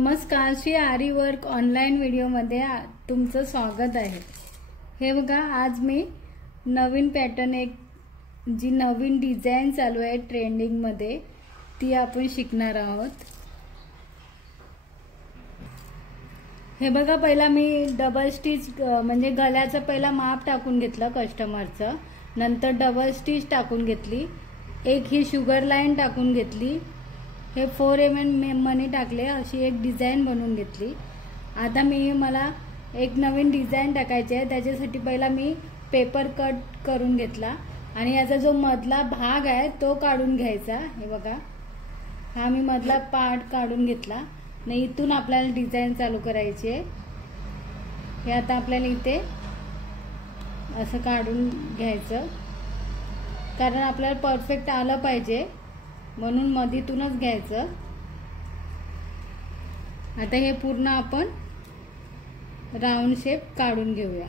नमस्कार, श्री आरी work online व्हिडिओमध्ये तुमचं स्वागत आहे। हे बघा, आज मी नवीन पॅटर्न एक जी नवीन डिझाइन चालू आहे ट्रेंडिंग मध्ये ती आपण शिकणार आहोत। हे बघा, पहिला मी डबल स्टिच म्हणजे गळ्याचं पहिला माप टाकून घेतलं कस्टमरचं, नंतर डबल स्टिच टाकून घेतली, एक ही शुगर लाईन टाकून घेतली, हे 4 mm मनी टाकले, अशी एक डिझाइन बनवून घेतली। आता मला एक नवीन डिझाइन टाकायची आहे, त्याच्यासाठी पहिला मी पेपर कट करून घेतला आणि याचा जो मधला भाग आहे तो काढून घ्यायचा। हे बघा, हा मी मधला पार्ट काढून घेतला आणि इथून आपल्याला डिझाइन चालू करायची आहे। हे आता आपल्याला इथे असं काढून घ्यायचं, कारण आपल्याला परफेक्ट आलं पाहिजे म्हणून मधीतूनच घ्यायचं। आता हे पूर्ण आपण राउंड शेप काढून घेऊया।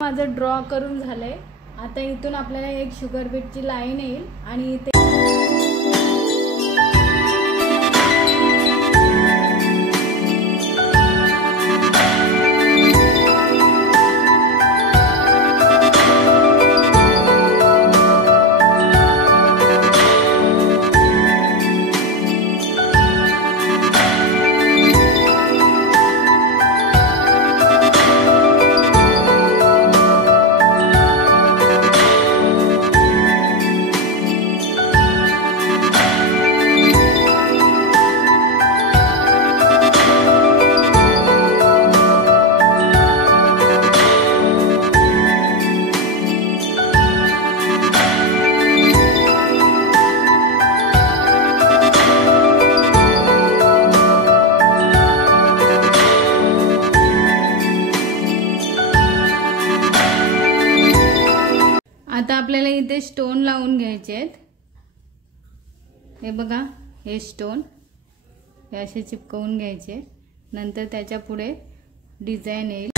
माझं ड्रॉ करून झालंय। आता इथून आपल्याला एक शुगर बीटची लाईन येईल आणि इथे आता आपल्याला इथे स्टोन लावून घ्यायचे आहेत। हे बघा, हे स्टोन हे असे चिपकवून घ्यायचे, नंतर त्याच्या पुढे डिझाइन येईल।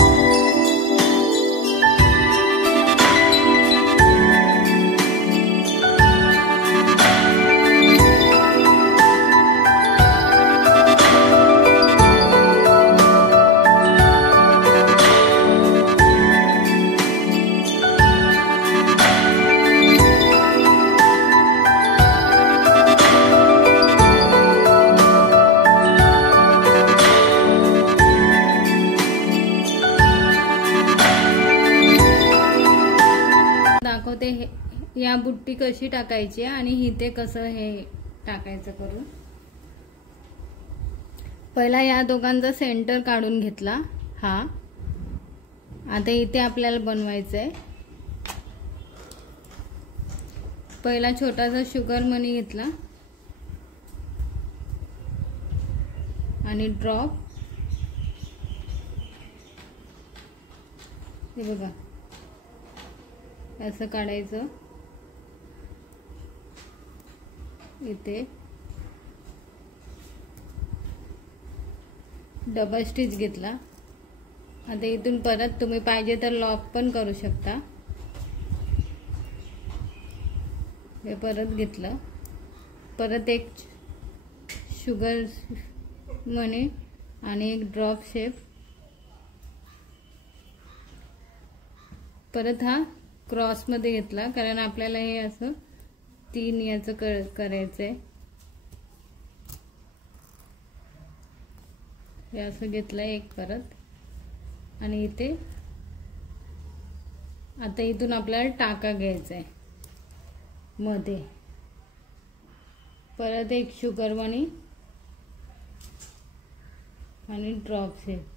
दाखवते या बुट्टी कशी टाकायची आणि इथे कसं हे टाकायचं करून। पहिला या दोघांचा सेंटर काढून घेतला हा। आता इथे आपल्याला बनवायचं आहे। पहिला छोटासा शुगर मनी घेतला आणि ड्रॉप, हे बघा असं काढायचं, इथे डबल स्टिच घेतला। आता इथून परत तुम्ही पाहिजे तर लॉक पण करू शकता। हे परत घेतलं, परत एक शुगर मनी आणि एक ड्रॉप शेप, परत हा क्रॉस मध्ये घेतला कारण आपल्याला हे असं 3 याचं करायचंय। हे असं घेतलं एक परत, आणि इथे आता इथून आपल्याला टाका घ्यायचा आहे मध्ये, परत एक शुगर मनी आणि ड्रॉप शेप।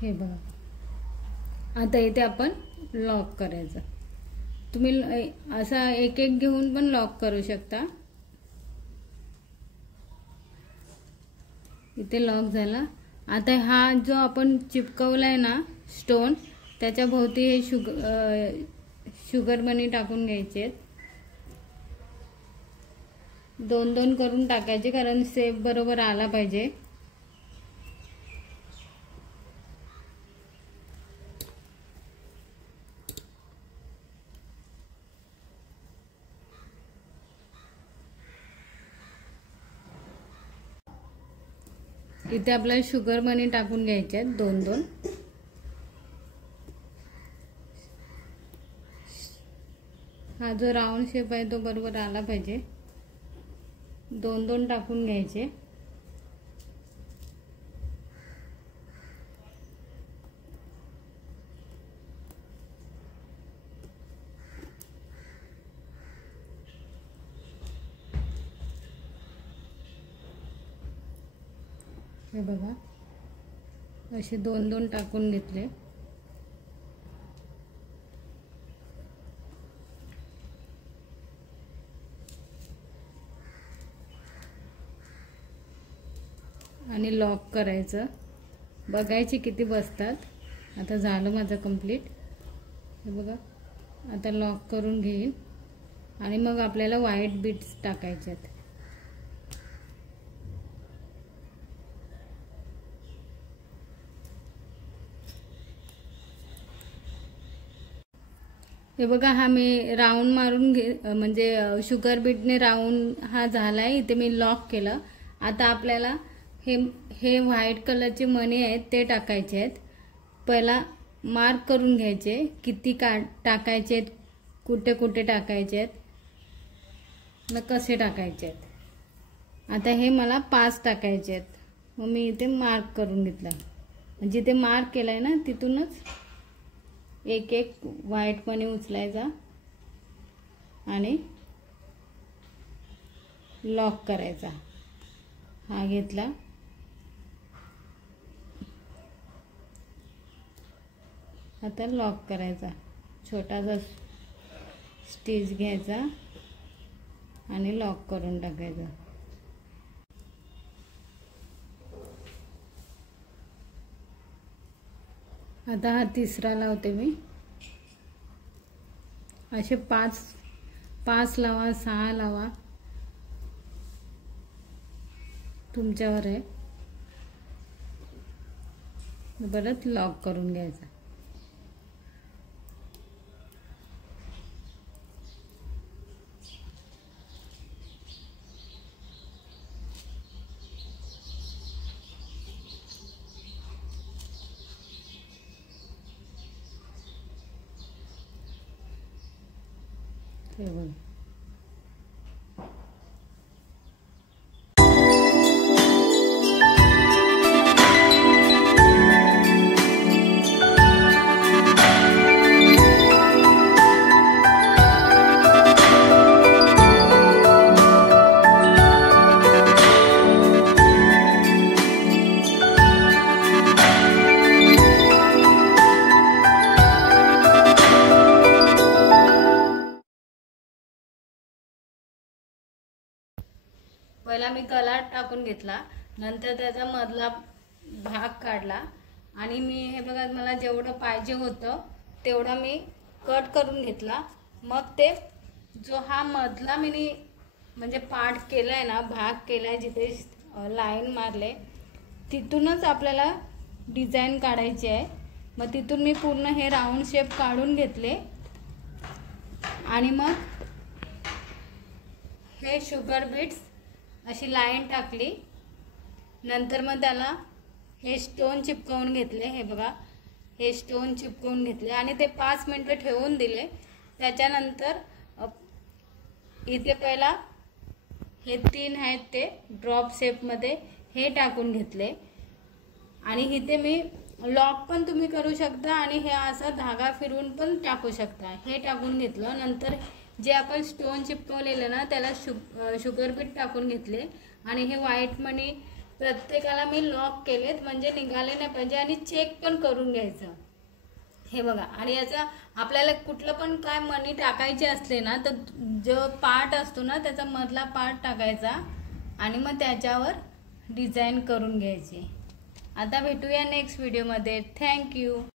हे बघा, आता इथे आपण लॉक करायचं। तुम्ही असा एक एक घेऊन पण लॉक करू शकता। इथे लॉक झाला। आता हा जो आपण चिपकवलाय ना स्टोन, त्याच्या भोवती हे शुगर मनी टाकून घ्यायचे। 2-2 करून टाकायचे कारण शेप बरोबर आला पाहिजे। इथे आपल्याला शुगर मनी टाकून घ्यायचे आहेत 2-2। हा जो राऊंड शेप आहे तो बरोबर आला पाहिजे। 2-2 टाकून घ्यायचे। हे बघा, असे 2-2 टाकून घेतले। आणि लॉक करायचं, बघायचे किती बसतात। आता झालं माझं कंप्लीट। हे बघा, आता लॉक करून घेईन आणि मग आपल्याला व्हाईट बीड्स टाकायचे आहेत। हे बघा, हा मी राऊंड मारून म्हणजे शुगर बीटने राऊंड हा झालाय। इथे मी लॉक केलं। आता आपल्याला हे व्हाईट कलरचे मणी आहेत ते टाकायचे आहेत। पहिला मार्क करून घ्यायचे किती टाकायचे आहेत, कुठे कुठे टाकायचे आहेत, मग कसे टाकायचे आहेत। आता हे मला 5 टाकायचे आहेत, मग मी इथे मार्क करून घेतला। जिथे मार्क केलाय ना तिथूनच एक एक व्हाईट मनी उचलायचा आणि लॉक करायचा। हा घेतला, आता लॉक करायचा। छोटासा स्टिच घ्यायचा आणि लॉक करून टाकायचा। आता हा तिसरा लावते मी। असे 5 लावा, 6 लावा, तुमच्यावर आहे। परत लॉक करून घ्यायचा। हे बघा, पहिला मी गला टाकून घेतला, नंतर त्याचा मधला भाग काढला आणि मी हे बघा, मला जेवढं पाहिजे होतं तेवढा मी कट करून घेतला। मग ते जो हा मधला मी म्हणजे पार्ट केलाय ना, भाग केलाय जिथे लाईन मारले, तिथूनच आपल्याला डिझाईन काढायची आहे. मग तिथून मी पूर्ण हे राऊंड शेप काढून घेतले आणि मग हे शुगर बीट्स अशी लाईन टाकली. नंतर मग त्याला हे स्टोन चिपकवून घेतले. हे बघा, हे स्टोन चिपकवून घेतले आणि ते 5 मिनिटं ठेवून दिले. त्याच्यानंतर इथे पहिला हे 3 आहेत ते ड्रॉप शेपमध्ये हे टाकून घेतले आणि इथे मी लॉक पण तुम्ही करू शकता आणि हे असं धागा फिरवून पण टाकू शकता. हे टाकून घेतलं. नंतर जे आपण स्टोन चिपकवलेलं ना त्याला शुगर बीट टाकून घेतले आणि हे व्हाईट मनी प्रत्येकाला मी लॉक केलेत म्हणजे निघाले नाही पाहिजे आणि चेक पण करून घ्यायचं. हे बघा, आणि याचा आपल्याला कुठलं पण काय मनी टाकायचे असले ना तर जो पार्ट असतो ना त्याचा मधला पार्ट टाकायचा आणि मग त्याच्यावर डिझाईन करून घ्यायची. आता भेटूया नेक्स्ट व्हिडिओमध्ये. थँक्यू.